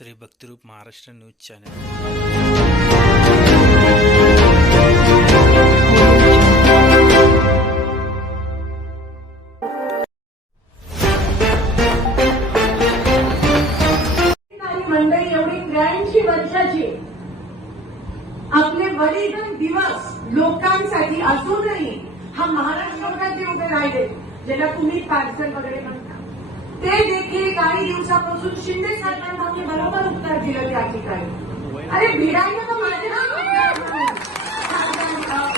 Shri Bhaktirup Maharashtra news channel. मंडळी एवढी त्र्याऐंशी वर्षाची आपले बलिदान दिवस लोकांसाठी असूनही हा महाराष्ट्राचे उभे राहिले ज्याला तुम्ही पार्सल वगैरे म्हणता. ते काही दिवसापासून शिंदे साहेबांनी बरोबर उत्तर दिलं त्या ठिकाणी. अरे भिडायला तर माझे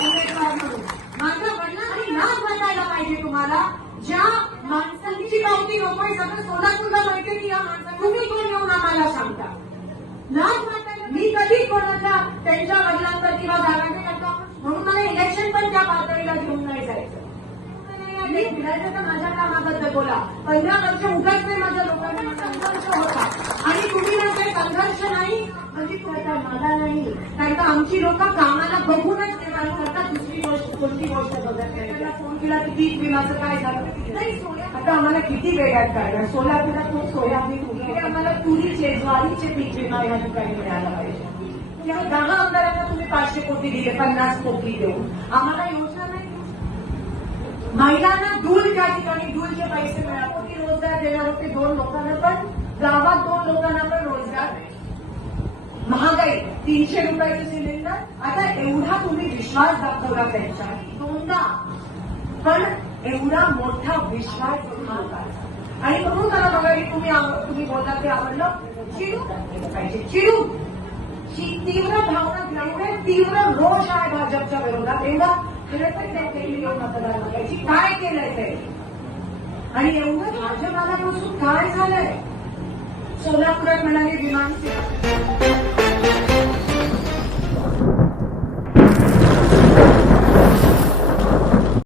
उमेदवार म्हणून. माझं म्हणणं आणि नाव बतायला पाहिजे तुम्हाला ज्या माणसांची पावती नकोय सगळं सोलापूरला माहितीये की या माणसा तुम्ही कोण येऊन आम्हाला सांगता? लाज वाटायला मी कधी कोणाच्या त्यांच्या वडिलांचा किंवा दादाने करतो म्हणून मला इलेक्शन पण त्या पातळीला घेऊन नाही जायचं. मी भिडायचं तर माझ्या कामाबद्दल बोला. पंधरा वर्ष उगाच नाही माझ्या लोकांना संघर्ष होता आणि तुम्ही म्हणताय संघर्ष नाही म्हणजे तू आता मला आता आमची लोक कामाला बघूनच निर्माण करतात दुसरी गोष्ट कोणती गोष्ट बघत नाही फोन केला की पीक विमाचं काय झालं? नाही आता आम्हाला किती वेळात काढणार सोलापूरला तो सोयाबीन आम्हाला तुरीचे ज्वारीचे पीक विमा या ठिकाणी मिळाला पाहिजे. दहा आमदारांना तुम्ही पाचशे कोटी दिले पन्नास कोटी देऊन. आम्हाला योजना नाही. महिलांना दूध त्या ठिकाणी दूधचे पैसे मिळाले कोटी रोजगार देणार होते दोन लोकांना पण गावात दोन लोकांना तीनशे रुपयाचं सिलेंडर आता एवढा तुम्ही विश्वास दाखवला त्यांच्या दोनदा. पण एवढा मोठा विश्वास आणि म्हणून मला बघा की तुम्ही तुम्ही बोलता ते आवडलं? चिडू. पाहिजे. चिडू. ही तीव्र भावना एवढे तीव्र रोष आहे भाजपच्या विरोधात. एवढा खरं तर त्या त्यांनी येऊन मतदान मागायची काय केलंय ते? आणि एवढं भाजपाला आल्यापासून काय झालंय? सोलापुरात म्हणाले विमान सेवा.